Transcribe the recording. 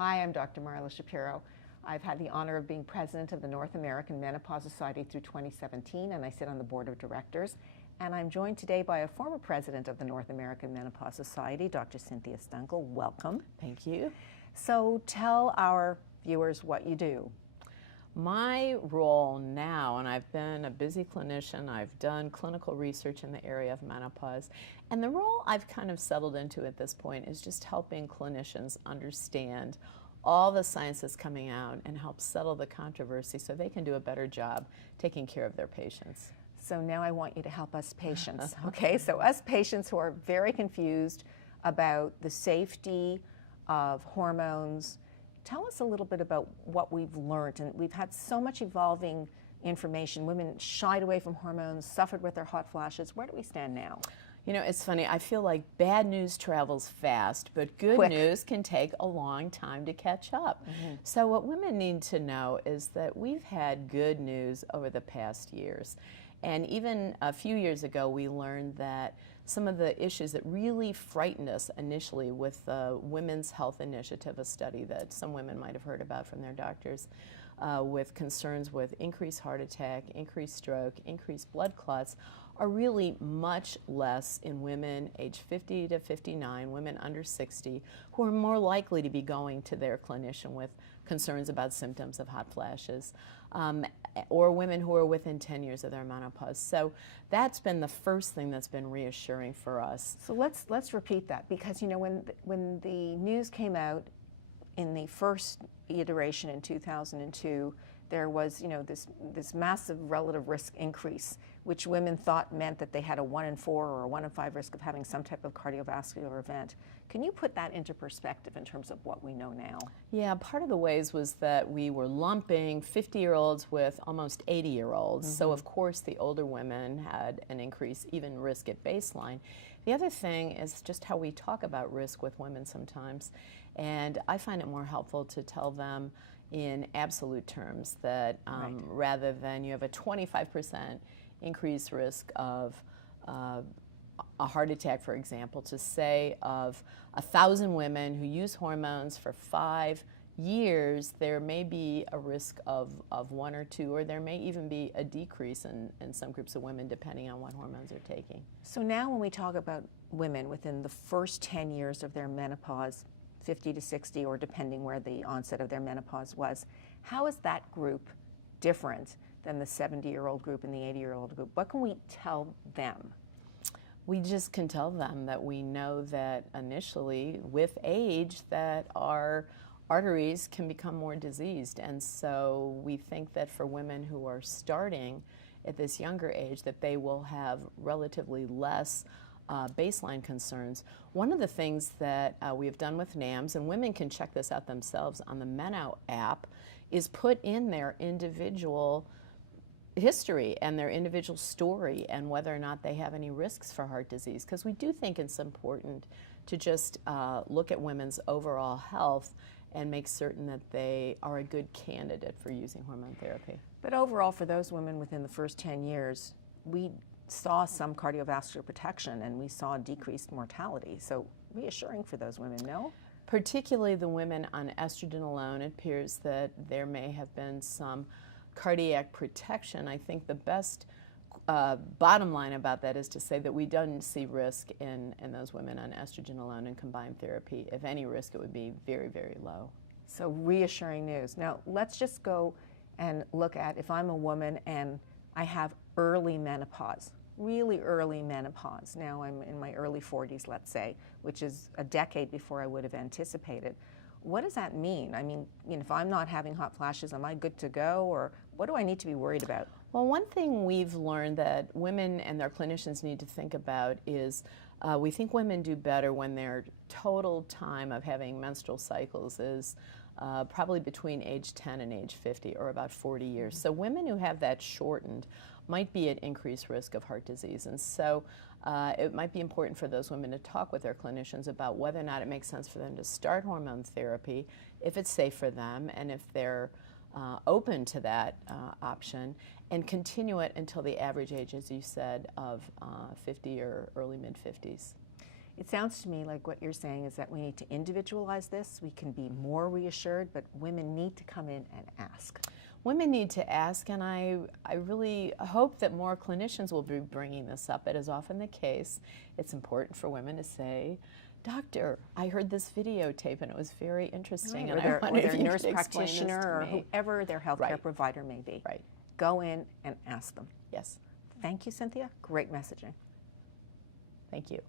Hi, I'm Dr. Marla Shapiro. I've had the honor of being president of the North American Menopause Society through 2017, and I sit on the board of directors. And I'm joined today by a former president of the North American Menopause Society, Dr. Cynthia Stuenkel. Welcome. Thank you. So tell our viewers what you do. My role now, and I've been a busy clinician, I've done clinical research in the area of menopause, and the role I've kind of settled into at this point is just helping clinicians understand all the science that's coming out and help settle the controversy so they can do a better job taking care of their patients. So now I want you to help us patients, okay? So us patients who are very confused about the safety of hormones. Tell us a little bit about what we've learned. And we've had so much evolving information. Women shied away from hormones, suffered with their hot flashes. Where do we stand now? You know, it's funny. I feel like bad news travels fast, but good news can take a long time to catch up. So what women need to know is that we've had good news over the past years. And even a few years ago, we learned that some of the issues that really frightened us initially with the Women's Health Initiative, a study that some women might have heard about from their doctors, with concerns with increased heart attack, increased stroke, increased blood clots, are really much less in women age 50 to 59, women under 60, who are more likely to be going to their clinician with concerns about symptoms of hot flashes, or women who are within 10 years of their menopause. So that's been the first thing that's been reassuring for us. So let's repeat that, because you know when the news came out in the first iteration in 2002, there was this massive relative risk increase, which women thought meant that they had a 1 in 4 or a 1 in 5 risk of having some type of cardiovascular event. Can you put that into perspective in terms of what we know now? Yeah, part of the ways was that we were lumping 50-year-olds with almost 80-year-olds. So of course the older women had an increase, even risk at baseline. The other thing is just how we talk about risk with women sometimes. And I find it more helpful to tell them in absolute terms that rather than you have a 25% increased risk of a heart attack, for example, to say of 1,000 women who use hormones for 5 years, there may be a risk of 1 or 2, or there may even be a decrease in some groups of women depending on what hormones they're taking. So now when we talk about women within the first 10 years of their menopause, 50 to 60, or depending where the onset of their menopause was, how is that group different than the 70-year-old group and the 80-year-old group? What can we tell them? We just can tell them that we know that initially with age that our arteries can become more diseased, and so we think that for women who are starting at this younger age that they will have relatively less baseline concerns. One of the things that we have done with NAMS, and women can check this out themselves on the Meno app, is put in their individual history and their individual story and whether or not they have any risks for heart disease, because we do think it's important to just look at women's overall health and make certain that they are a good candidate for using hormone therapy. But overall, for those women within the first 10 years, we saw some cardiovascular protection and we saw decreased mortality. So reassuring for those women, no? Particularly the women on estrogen alone, it appears that there may have been some cardiac protection. I think the best bottom line about that is to say that we don't see risk in those women on estrogen alone in combined therapy. If any risk, it would be very, very low. So reassuring news. Now let's just go and look at if I'm a woman and I have early menopause, really early menopause. Now I'm in my early 40s, let's say, which is a decade before I would have anticipated. What does that mean? I mean, if I'm not having hot flashes, am I good to go, or what do I need to be worried about? Well, one thing we've learned that women and their clinicians need to think about is we think women do better when their total time of having menstrual cycles is probably between age 10 and age 50, or about 40 years. So women who have that shortened might be at increased risk of heart disease. And so it might be important for those women to talk with their clinicians about whether or not it makes sense for them to start hormone therapy, if it's safe for them, and if they're open to that option, and continue it until the average age, as you said, of 50 or early mid-50s. It sounds to me like what you're saying is that we need to individualize this. We can be more reassured, but women need to come in and ask. Women need to ask, and I really hope that more clinicians will be bringing this up. It is often the case. It's important for women to say, "Doctor, I heard this videotape and it was very interesting." Right. And or their nurse practitioner or whoever their healthcare provider may be. Right. Go in and ask them. Yes. Thank you, Cynthia. Great messaging. Thank you.